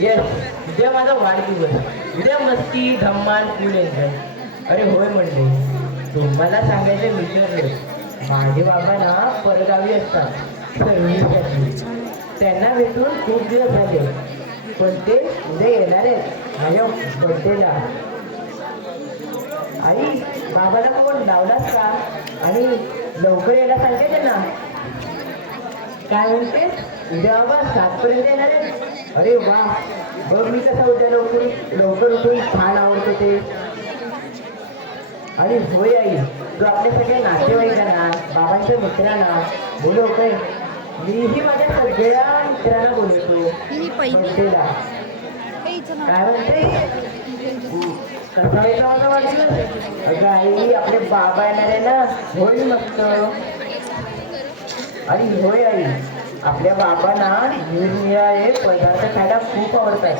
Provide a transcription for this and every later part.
Yes, उद्या माझा वाढदिवस. उद्या मस्ती धम्माल फुल एन्जॉय. अरे होय म्हणले, तुम्हाला सांगायचं विसरले. माझे बाबा ना परगावी असतात सर्व्हिससाठी. त्यांना भेटून खूप दिवस झाले, पण ते उद्या येणार आहेत माझ्या बड्डेला. आई, बाबाला कोण लावलास का? आणि लवकर यायला सांगते त्यांना. काय म्हणते? उद्या बाबा 7 पर्यंत येणार आहे. अरे वा, बघ मी कसा उद्या लवकर लवकर उठून छान आवडतो ते. आणि होय आई, तू आपल्या सगळ्या नातेवाईकांना, बाबांच्या मित्रांना बोलवतोय. मीही माझ्या सगळ्या मित्रांना बोलवतो बड्डेला. काय म्हणते? कसा येतो माझा वाढदिवस? अगं आई, आपले बाबा येणार आहे ना. होय मस्त. आणि होय आई, आपल्या बाबांना निरनिराळे पदार्थ खायला खूप आवडतात.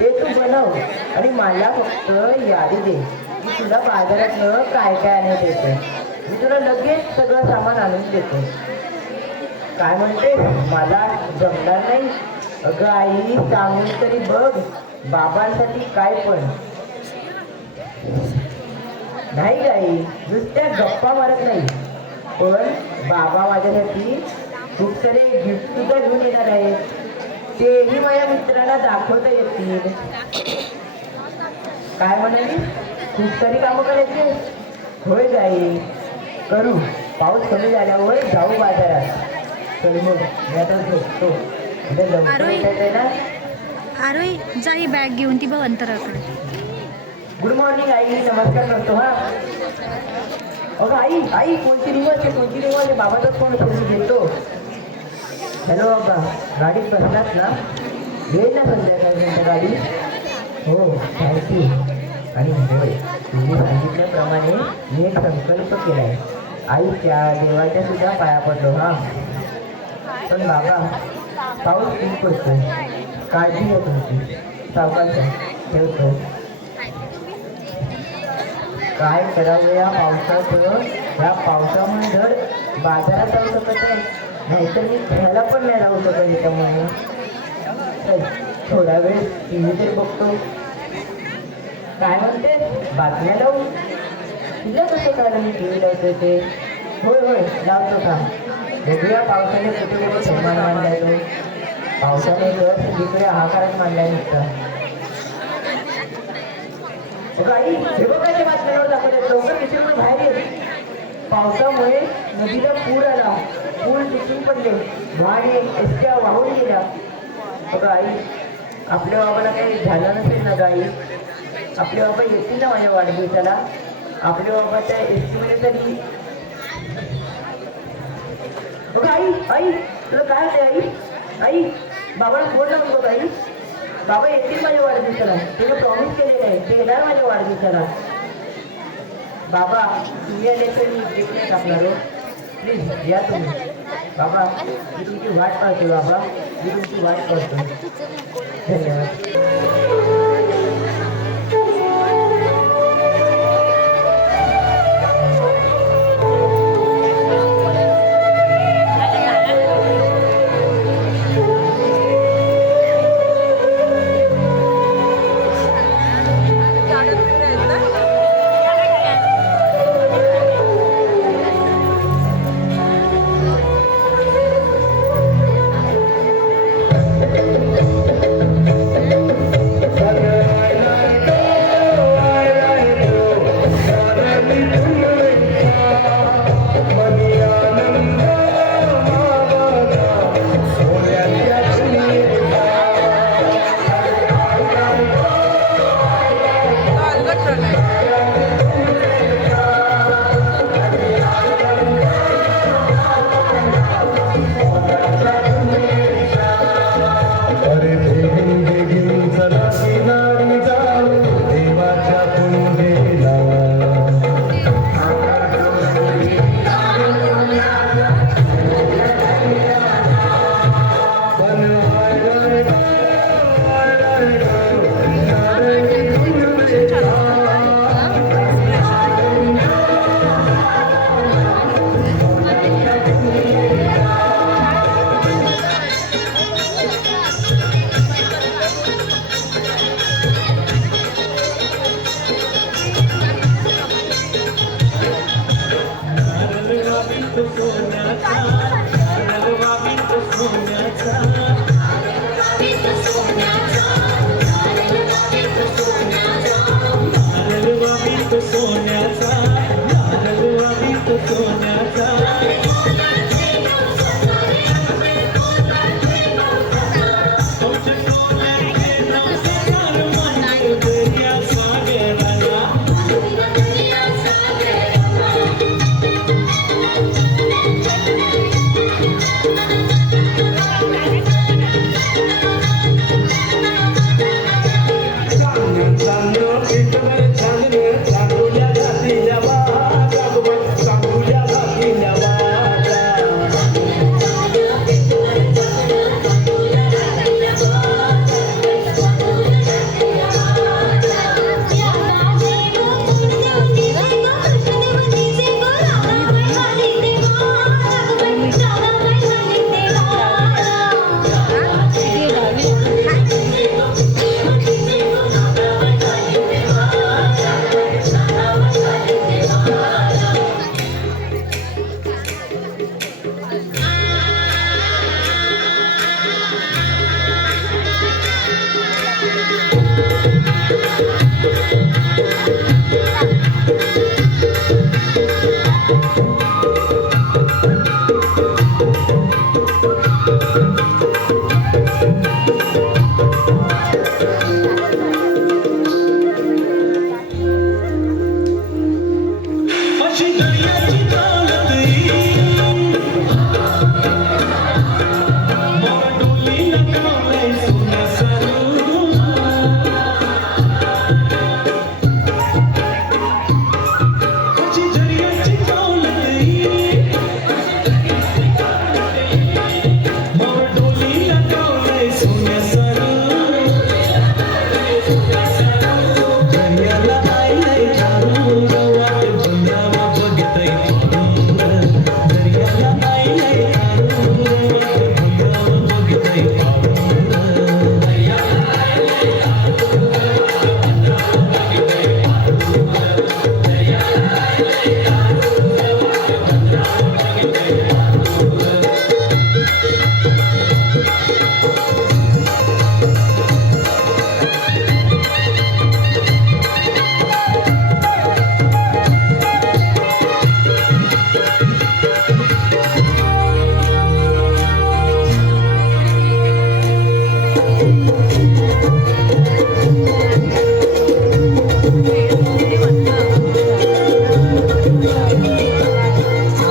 ते तू बनव आणि मला फक्त यादी दे. मी तुला बाजारातनं काय काय आणत येतं. मी तुला लगेच सगळं सामान आणून देतो. काय म्हणते? मला जमणार नाही. अगं आई, सांगून तरी बघ, बाबांसाठी काय पण. नाही गाई, नुसत्या गप्पा मारत नाही, पण बाबा माझ्यासाठी खूप सारे गिफ्ट सुद्धा घेऊन येणार आहेत. तेही माझ्या मित्रांना दाखवता येतील. काय म्हणाली? खूप सारी कामं करायची. होय गाई, करू. पाऊस कमी झाल्यावर जाऊ बाजारात. चल मग, मी आता झोपतो. उद्या लवकर येतायचं ना. आरोही, जा ही बॅग घेऊन ती बघ अंतराकडे. गुड मॉर्निंग आई, नमस्कार करतो हा. अगं आई, आई कोणती रिवाज आहे, कोणती रिवाज आहे? बाबाचा फोन घेतो. हॅलो बाबा, गाडीत बसलात ना? येईल ना संध्याकाळी तुमच्या गाडी? हो, थँक्यू. आणि होय, तुम्ही सांगितल्याप्रमाणे मी एक संकल्प केला आहे. आईच्या देवाच्या सुद्धा पाया पडलो हा. पण बाबा, पाऊस खूप पडतो, काळजी घ्या तुमची. सावकाश ठेवतो. काय करावं या पावसाचं? या पावसामुळे धड बाजारात जाऊ शकत नाही, नाहीतर मी घराला पण नाही राहू शकत त्याच्यामुळे. थोडा वेळ टी व्ही तरी बघतो. काय म्हणते? बातम्या लावू? तुझ्या कसं कळलं मी टी व्ही लावतो ते? होय होय, लावतो का? बघूया पावसाने कुठे कुठे सन्मान मांडलाय तो. पावसाने तर सगळीकडे हाहाकारच मांडलाय नुसता. आई, हे बघायच्या बातम्यावर दाखवतात, लवकर विसरून बाहेर ये. पावसामुळे नदीला पूर आला, पूल तुटून पडले, वाहने एसट्या वाहून गेल्या. बघा आई, आपल्या बाबाला काही झालं नसेल ना गाई? आपले बाबा येतील ना माझ्या वाढदिवसाला? आपल्या बाबाच्या एसटीमध्ये तरी. बघा आई, आई तुला काय होते आई? आई, बाबाला फोन लावून बघ आई. बाबा येतील माझ्या वाढदिवसाला. तुम्ही प्रॉमिस केलेलं आहे, ते येणार माझ्या वाढदिवसाला. बाबा, तुम्ही आले तर मी गिफ्ट नाही टाकणार हो. प्लीज या तुम्ही. बाबा, मी तुमची वाट पाहतो. बाबा, मी तुमची वाट पाहतो. धन्यवाद.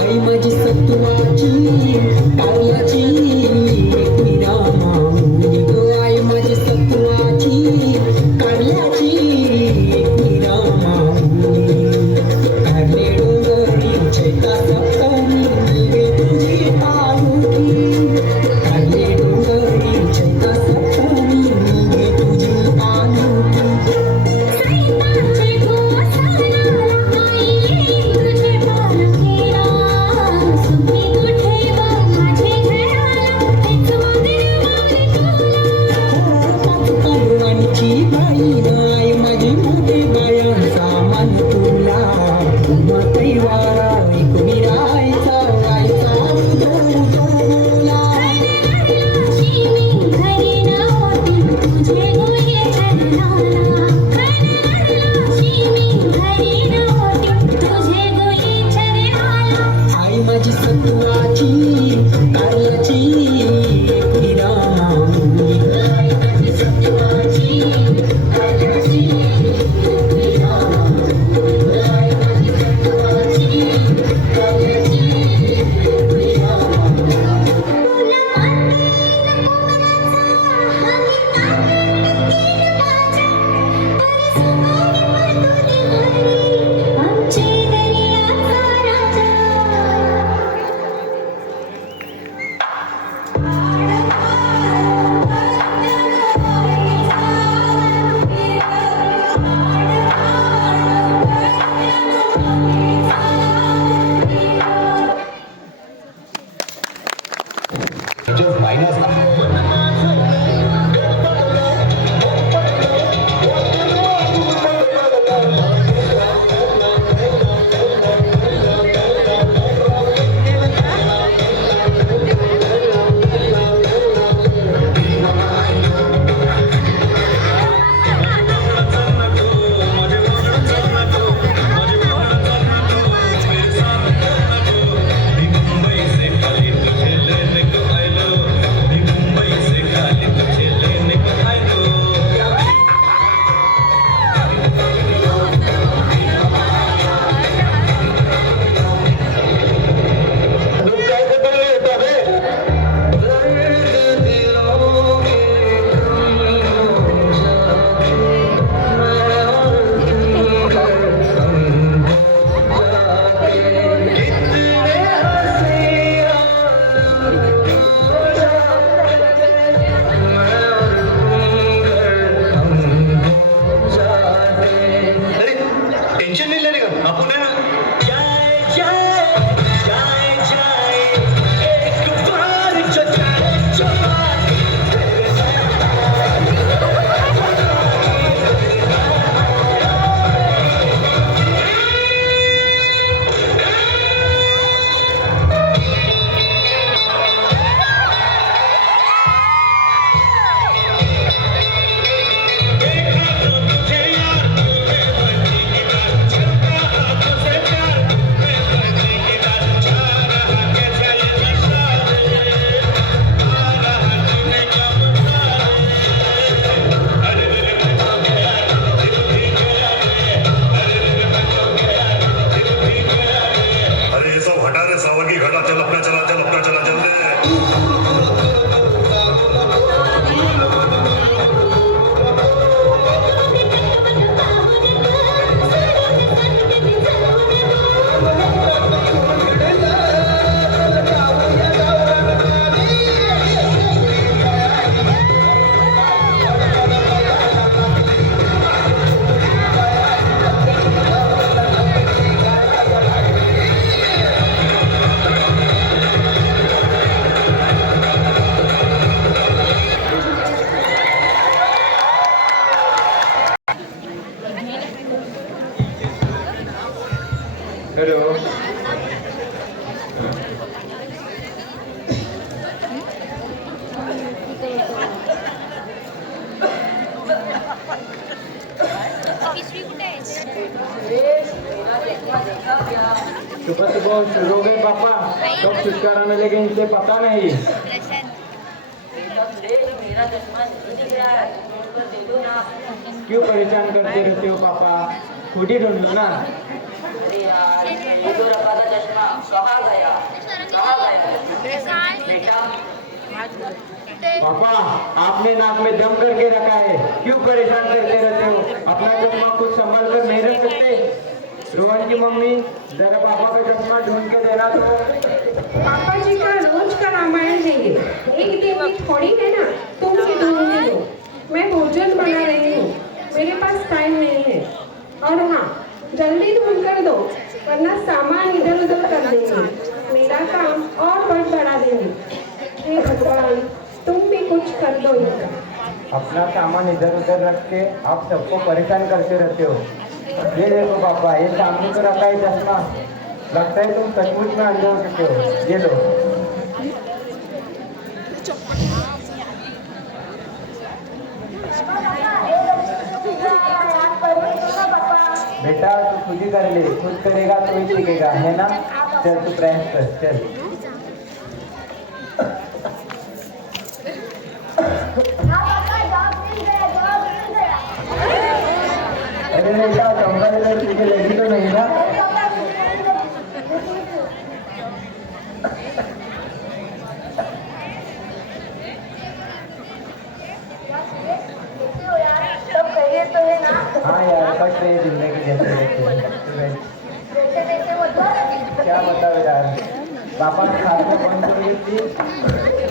आई माझी सत्वाची कारल्याची निरामा मुली ग आई माझी सत्वाची कारल्याची निरामा मुली कारले डोंगरी चैता सप्तमी गे तुझी पालुकी कारले डोंगरी चैता सप्तमी गे तुझी पालुकी सुबह सुबह शुरू हो गए पापा, कब छुटकारा मिलेगा इनसे पता नहीं। क्यों परेशान करते रहते हो पापा, खुद ही ढूंढ लो ना। अरे यार, ये जो रखा था चश्मा कहाँ गया? कहाँ गया? बेटा, पापा आपने नाक में दम करके रखा है, क्यों परेशान करते रहते हो? अपना चश्मा खुद संभाल कर नहीं रख सकते? रोहन की मम्मी जरा पापा का चश्मा ढूंढ के देना तो। पापा जी का रोज का रामायण है ये, एक दिन की थोड़ी है ना, तुम से ढूंढने दो। मैं भोजन बना रही हूँ, मेरे पास टाइम नहीं है। और हाँ, जल्दी ढूंढ कर दो, वरना सामान इधर उधर कर देंगे, मेरा काम और बढ़ा देंगे। हे भगवान, तुम भी कुछ कर दो इनका। अपना सामान इधर उधर रख के आप सबको परेशान करते रहते हो। ये देखो पापा, ये सामने तो रखा है चश्मा, लगता है तुम सचमुच में अंधे हो चुके हो। ये लो। बेटा तू खुद ही कर ले, खुद करेगा तो ही सीखेगा, है ना? चल तू प्रयास कर, चल। अरे बेटा कंबल इधर तुझे लगी तो नहीं ना? हाँ यार, कट रही है जिंदगी जैसे। क्या बताओ यार, पापा ने खाना बंद कर दी थी।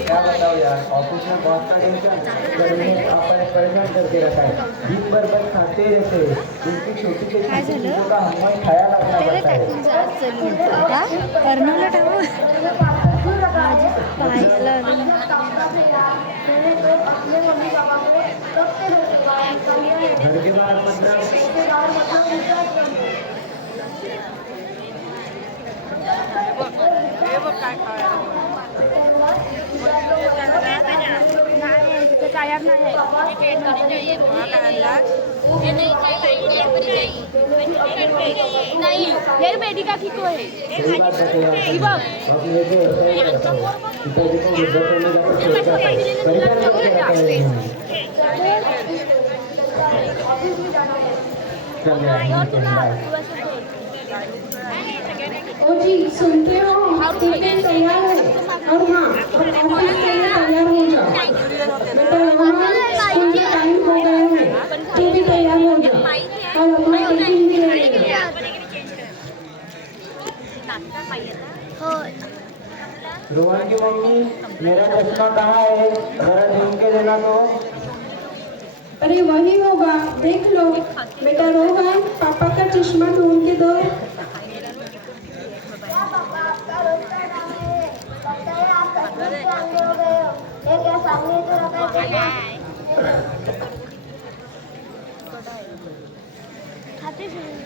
क्या बताओ यार, ऑफिस में बहुत का टेंशन, घर में पापा ने परेशान करके रखा है। दिन भर बस खाते ही रहते हैं, उनकी छोटी छोटी चीजों का हमें ख्याल रखना पड़ता है। कर्नूला टाकू पाहायला घर के बाहर मतलब नहीं यार बेटी का की को है सही बात बताया। अपने को ऐसा ही करता है, पिताजी को वृद्धा करने का तो सोचता है, परेशान करके रखा है इन्होंने। चल यार, बाय। ओ जी, सुनते हो? टिफिन तैयार है। और हाँ, अब ऑफिस के लिए तैयार हो जाओ। बेटा रोहन, स्कूल का टाइम हो गया है, तू भी तैयार हो जा और अपना टिफिन भी ले लेना। रोहन की मम्मी, मेरा चश्मा कहाँ है? जरा ढूंढ के देना तो। अरे वही होगा, देख लो। बेटा रोहन, पापा का चश्मा ढूंढ के दो।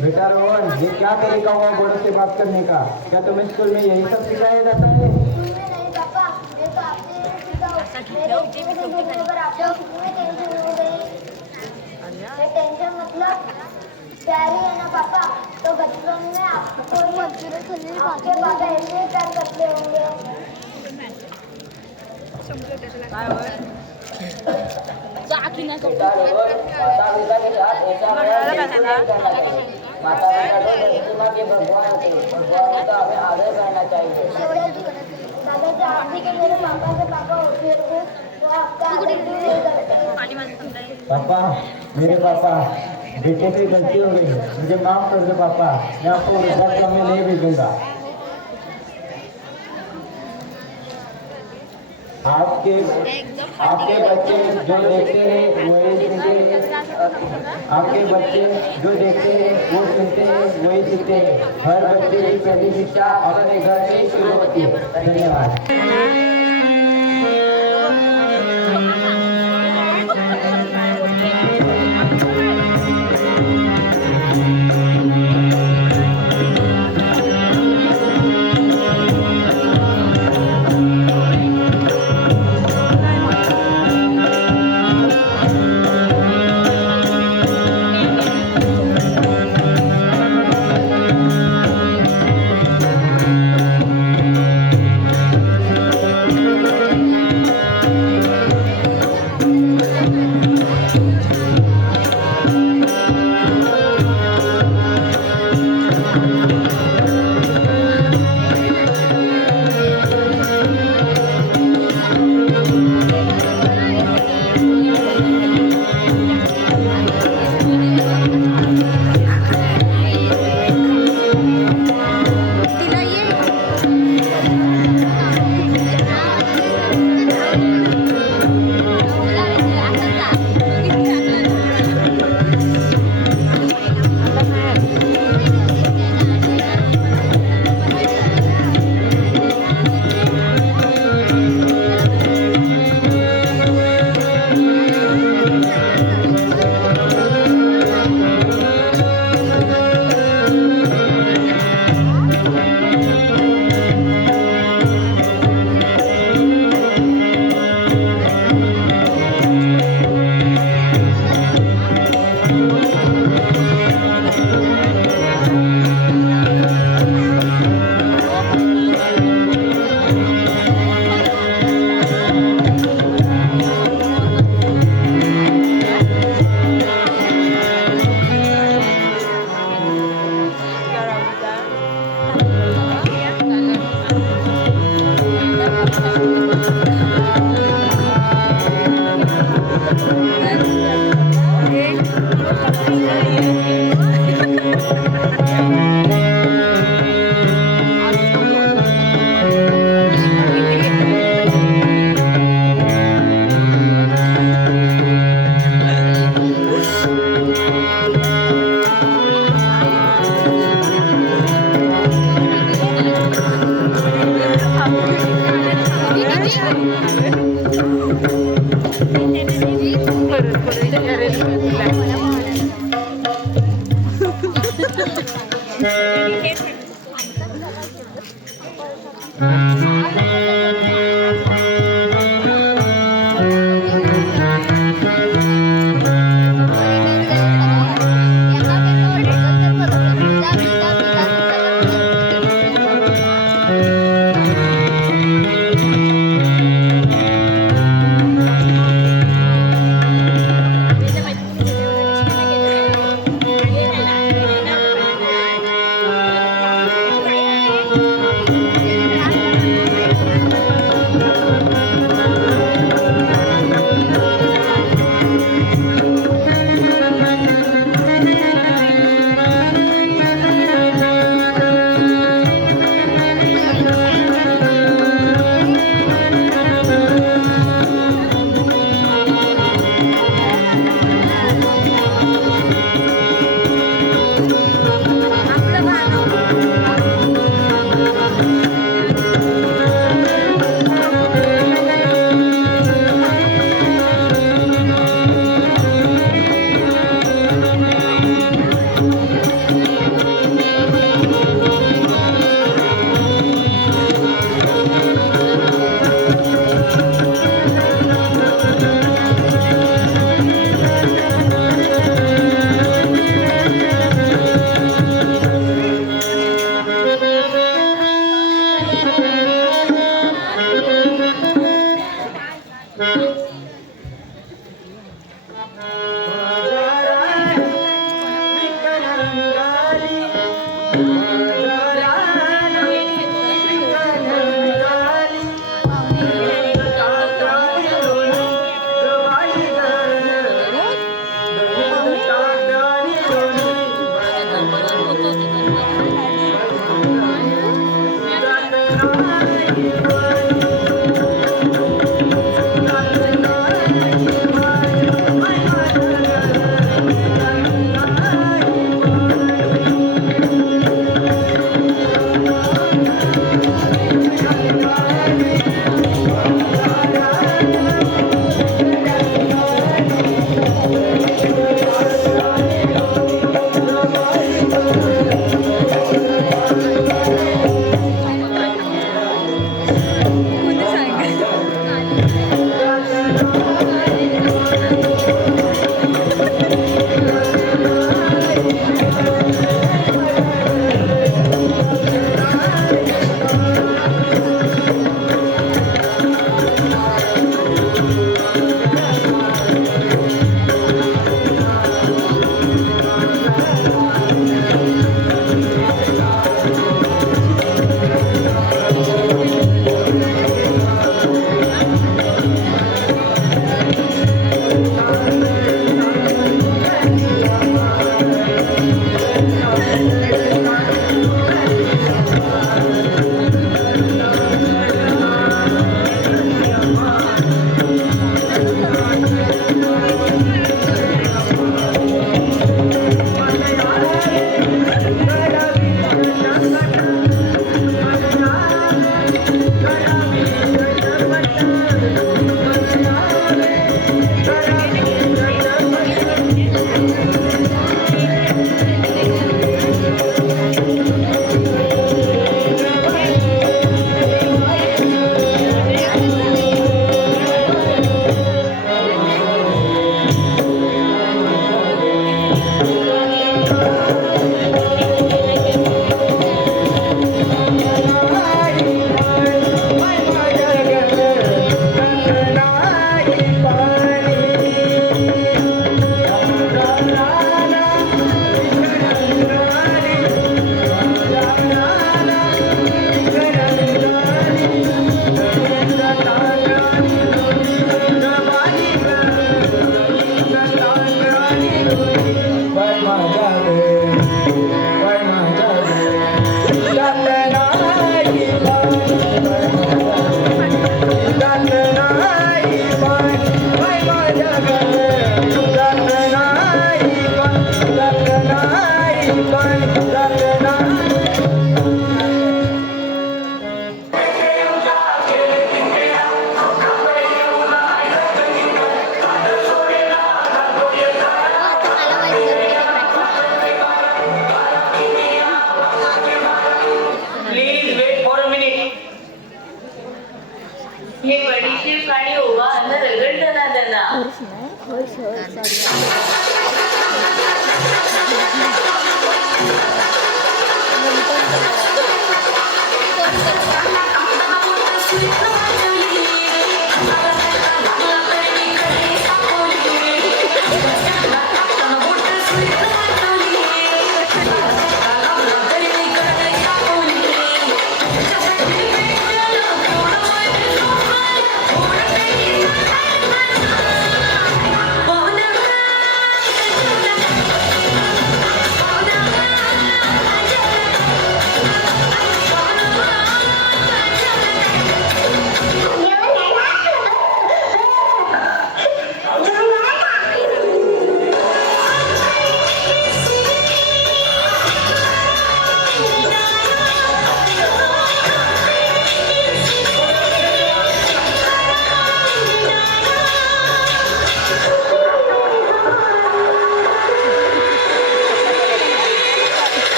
बेटा रोहन, ये क्या तरीका हुआ बड़ों से बात करने का? क्या तुम्हें स्कूल में यही सब सिखाया जाता है? टेंशन मतलब प्यारी है ना पापा, तो बचपन में आपको आपके पापा ऐसे प्यार करते होंगे। जाकी ना बेटा रोहन, माता पिता के साथ ऐसा प्यार बिल्कुल नहीं करना चाहिए। माता पिता तो धरती माँ के भगवान होते हैं, भगवान का हमें आदर करना चाहिए। दादाजी आप भी के मेरे पापा के पापा होते हो तो आपका आदर क्यों नहीं करते? पापा, मेरे पापा, बेटे से गलती हो गई, मुझे माफ कर दो पापा, मैं आपको वृद्धाश्रम में नहीं भेजूंगा। आपके बच्चे जो देखते हैं वही सुनते हैं, आपके बच्चे जो देखते हैं वो सुनते हैं वही सीखते हैं। हर बच्चे की पहली शिक्षा अपने घर से ही शुरू होती है। धन्यवाद।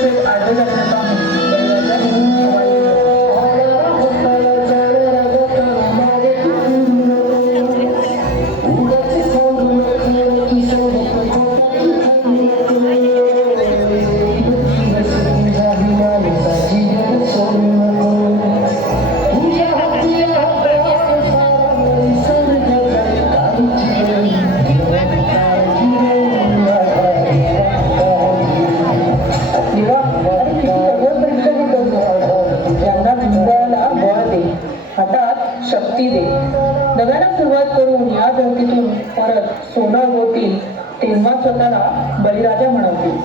दिवसाचे आठ हातात शक्ती दे. नव्यानं सुरुवात करून या धरतीतून परत सोना होतील तेव्हा स्वतःला बळीराजा म्हणवतील.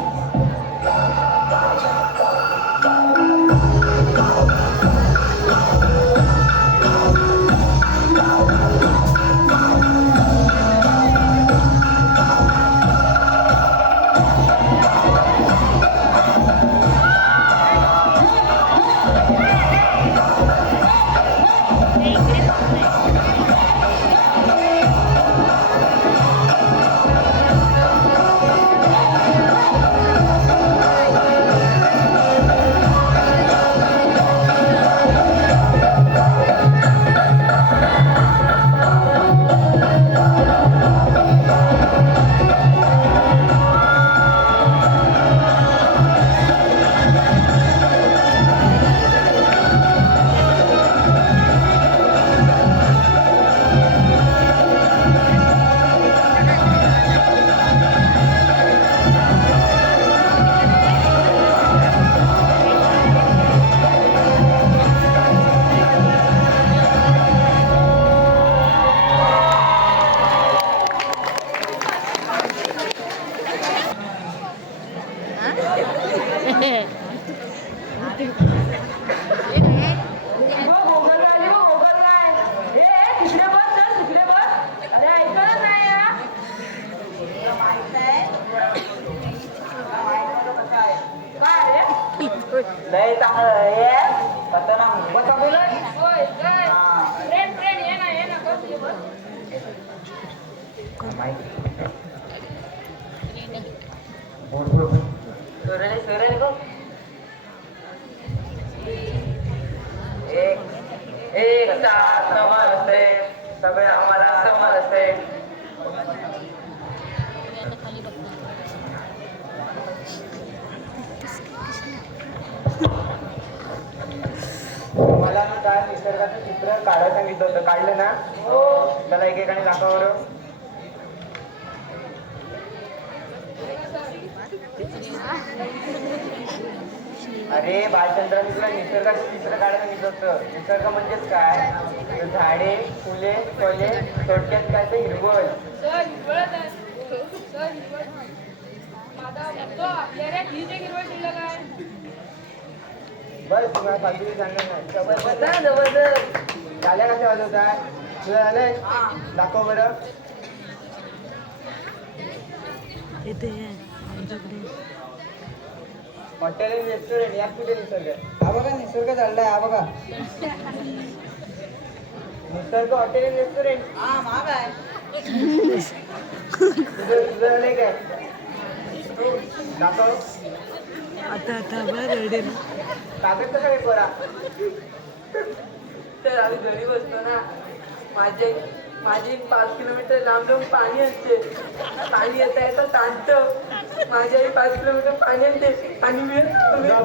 लय चांगलं आहे पता ना बसा बोला एक साथ नमस्ते सगळे आम्हाला समजते. मला ना काय निसर्गाचं चित्र काढायला सांगितलं होतं. काढलं ना? हो. त्याला एकेकाने दाखवा बरं. अरे बालचंद्रांनी तुला निसर्गाचं चित्र काढायला सांगितलं होतं. निसर्ग म्हणजेच काय? तर झाडे, फुले, फळे, थोडक्यात काय ते हिरवळ. बस तुम्हाला पाचवी सांगणार नाही. झाल्या कशा वाजवताय? तुला झालंय? दाखव बरं. हॉटेल आणि रेस्टॉरंट यात कुठे निसर्ग? हा बघा निसर्ग चाललाय. हा बघा निसर्ग हॉटेल आणि रेस्टॉरंट. हा महाग आहे. तुझं झालंय काय? दाखव. कागद कसं काय करा? तर आम्ही घरी बसतो ना. माझी 5 किलोमीटर लांब लांब पाणी असते. पाणी येता येतं ताणतं. माझी आई 5 किलोमीटर पाणी आणते आणि मी मुलगा.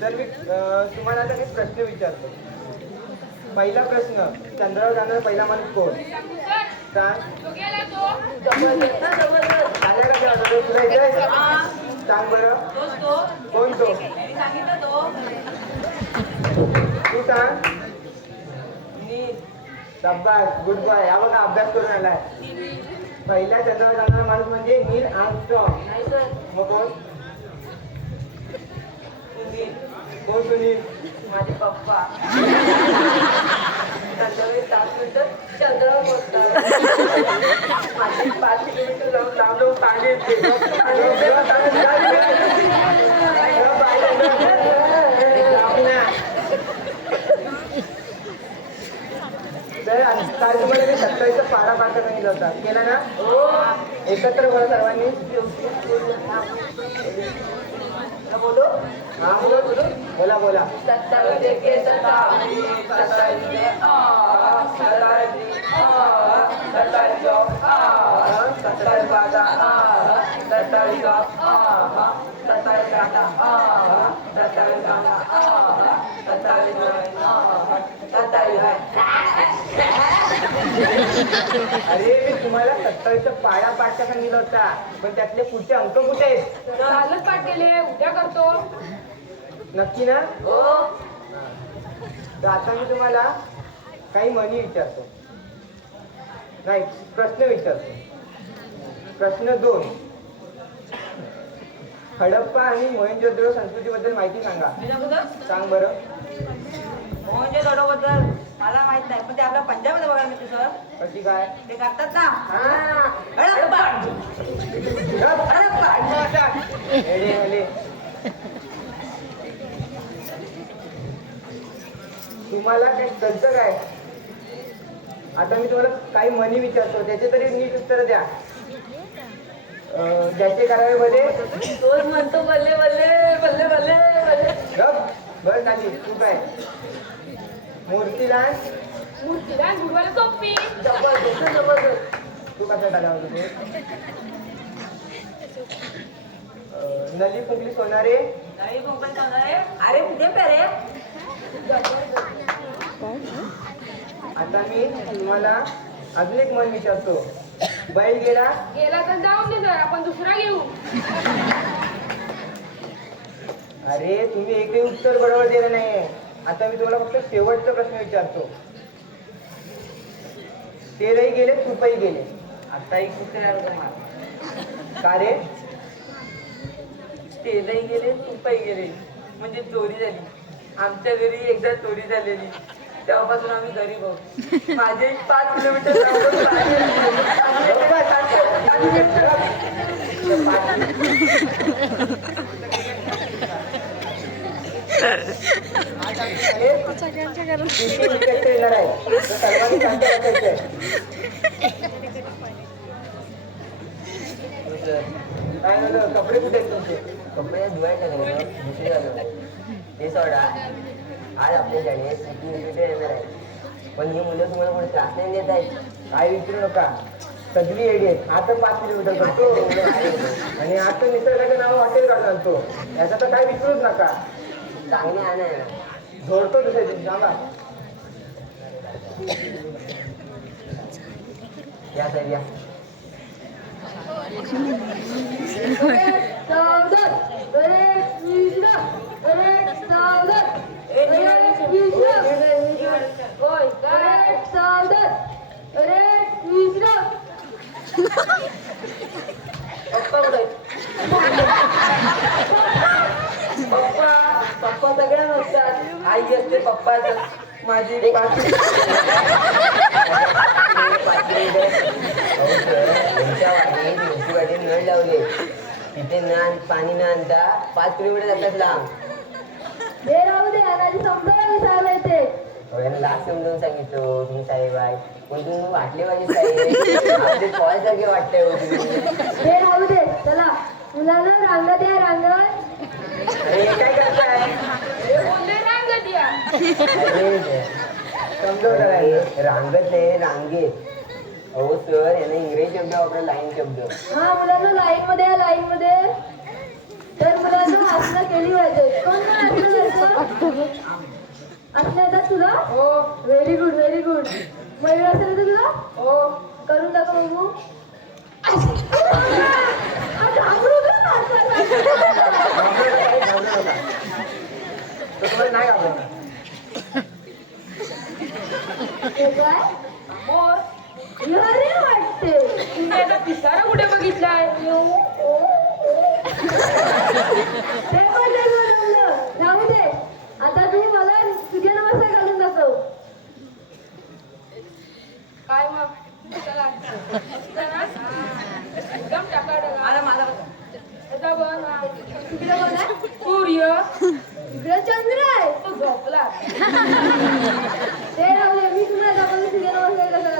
तर मी तुम्हाला आता काही प्रश्न विचारतो. पहिला प्रश्न, चंद्रावर जाणारा पहिला माणूस कोण? सांग. सांग बरं. कोण तो? तू सांग. शाबास, गुड बॉय. या बघा अभ्यास करून आलाय. पहिल्या चंद्रावर जाणारा माणूस म्हणजे नील आर्मस्ट्रॉंग. मग कोण? कोण सुनील? माझे पप्पा. चंद्रावर पोहोचतात. माझी 5 किलोमीटर जाऊन लांब लावून पाणी येते. काल तुम्हाला मी 27चा पाढा पाठ सांगितला होता, केला ना? एकत्र बोला सर्वांनी. बोलो, हा बोलो बोलो, बोला बोला. अरे मी तुम्हाला 27चा पाढा पाठ सांगितला होता, पण त्यातले पुढचे अंक कुठे आहेत? कालच पाठ केले, उद्या करतो. नक्की ना? हो. तर आता मी तुम्हाला काही म्हणी विचारतो, नाही प्रश्न विचारतो. प्रश्न 2, हडप्पा आणि मोहेंजोदडो संस्कृतीबद्दल माहिती सांगा. सांग बरं. मोहेंजोदडोबद्दल मला माहित नाही, पण ते आपल्या पंजाबमध्ये बघायला मिळते सर. कशी काय? ते करतात ना हडप्पा. एडे एडे. तुम्हाला काय कळतं काय? आता मी तुम्हाला काही म्हणी विचारतो, त्याचे तरी नीट उत्तर द्या. ज्याचे करावे मध्ये तोच म्हणतो बल्ले बल्ले बल्ले बल्ले बल्ले. बरं झाली. तू काय? मूर्तीलाल. मूर्तीला गुरुवाला सोपी. तू कसा झाला होता तू? नदी फुंकली सोनारे. अरे कुठे पेरे. आता मी तुम्हाला अजून एक म्हण विचारतो. बैल गेला. गेला तर जाऊन दे सर, आपण दुसरा घेऊ. अरे तुम्ही एकही उत्तर बरोबर दिलं नाही. आता मी तुम्हाला फक्त शेवटचा प्रश्न विचारतो. तेलही गेले तुपही गेले. आता एक उत्तर आलं तुम्हाला. का रे? तेलही गेले तुपही गेले म्हणजे चोरी झाली. आमच्या घरी एकदा चोरी झालेली, तेव्हापासून आम्ही गरीब आहोत. माझे 5 किलोमीटर येणार आहे, तर सर्वांनी शांत बसायचंय. काय झालं? कपडे कुठे आहेत तुमचे? कपडे धुवायला लागले दुसरी झालं ते सोडा. आज आपल्या शाळेत सिक्युरिटी येणार आहे, पण ही मुलं तुम्हाला कोणी त्रास नाही देत आहेत. काय विचारू नका, सगळी येडी आहेत. आता 5 किलोमीटर करतो आणि आता निसर्गाचं नाव हॉटेल काढून आणतो. याचा तर काय विचारूच नका. चांगली आणाय झोडतो दुसऱ्या दिवशी. सांगा या सर या. पप्पा सगळ्या नसतात. आई असते पप्पा माझी वाटी नळ लावले, तिथे पाणी न आणता 5 किलोमीटर जातात लांब. लास्ट समजावून सांगितलं तुम्ही साहेब आहे, पण तुम्ही वाटले पाहिजे साहेब. आपले कॉल सारखे वाटतंय हो तुम्ही. राहू दे, चला मुलांना रांगत या रांगत. अरे काय करताय? रांगत आहे रांगेत. अहो सर यांना इंग्रजी शब्द वापरा, लाईन शब्द. हा मुलांना लाईन मध्ये या लाईन मध्ये. तर मुलांना आसना केली पाहिजे. कोण आसना येतात तुला? हो. Very good very good. Mayur असेल तर तुला? हो. करून दाखव बघू. तुम्हाला नाही आवडणार. वाटते तुम्ही आता पिसारा कुठे बघितलाय? ते पण नाही बनवलं. राहू दे. आता तू मला तुझ्या नमस्कार घालून दाखव. काय मग? चला. एकदम टाकाडा. आता बघ ना. तिकडे कोण आहे? सूर्य. तिकडे चंद्र आहे. तो झोपला. ते राहू दे. मी तुम्हाला दाखवलं तुझ्या नमस्कार कसं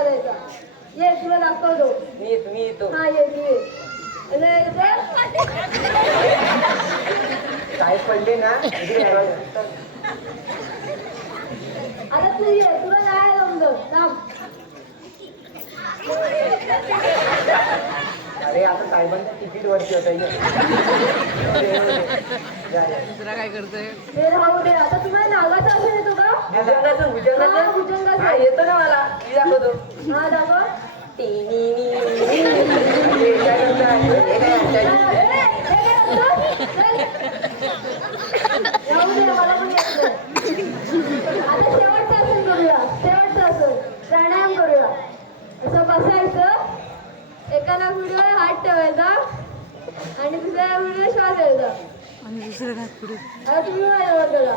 ये तुला दाखवतो. मी येतो. हा ये तू ये. अरे, इथे. काय पडले ना इकडे यावं. आता तू ये तुला नाही जमलं थांब. अरे आता साहेबांचं तिकीट वरती होतं ये. हे राहू दे आता तुम्हाला नागाचा असेल येतो का? भुजंगाचं हा, भुजंगाचं. हा येतो ना मला मी दाखवतो. हा दाखव. हे काय करताय? हे काय आणताय? राहू दे मला पण येत नाही. आता शेवटचं आसन करूया. शेवटचं आसन प्राणायाम करूया. असं बसायचं. एका नाकपुडीवर हात ठेवायचा आणि दुसऱ्या नाकपुडीवर श्वास घ्यायचा. आता तुम्ही माझ्यावर करा.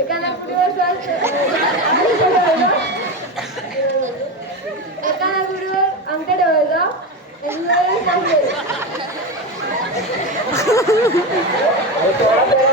एका नाकपुडीवर श्वास आणि ठेवायचा. एका नाकपुडीवर अंगठा ठेवायचा आणि दुसऱ्यावर श्वास घ्यायचा. अरे,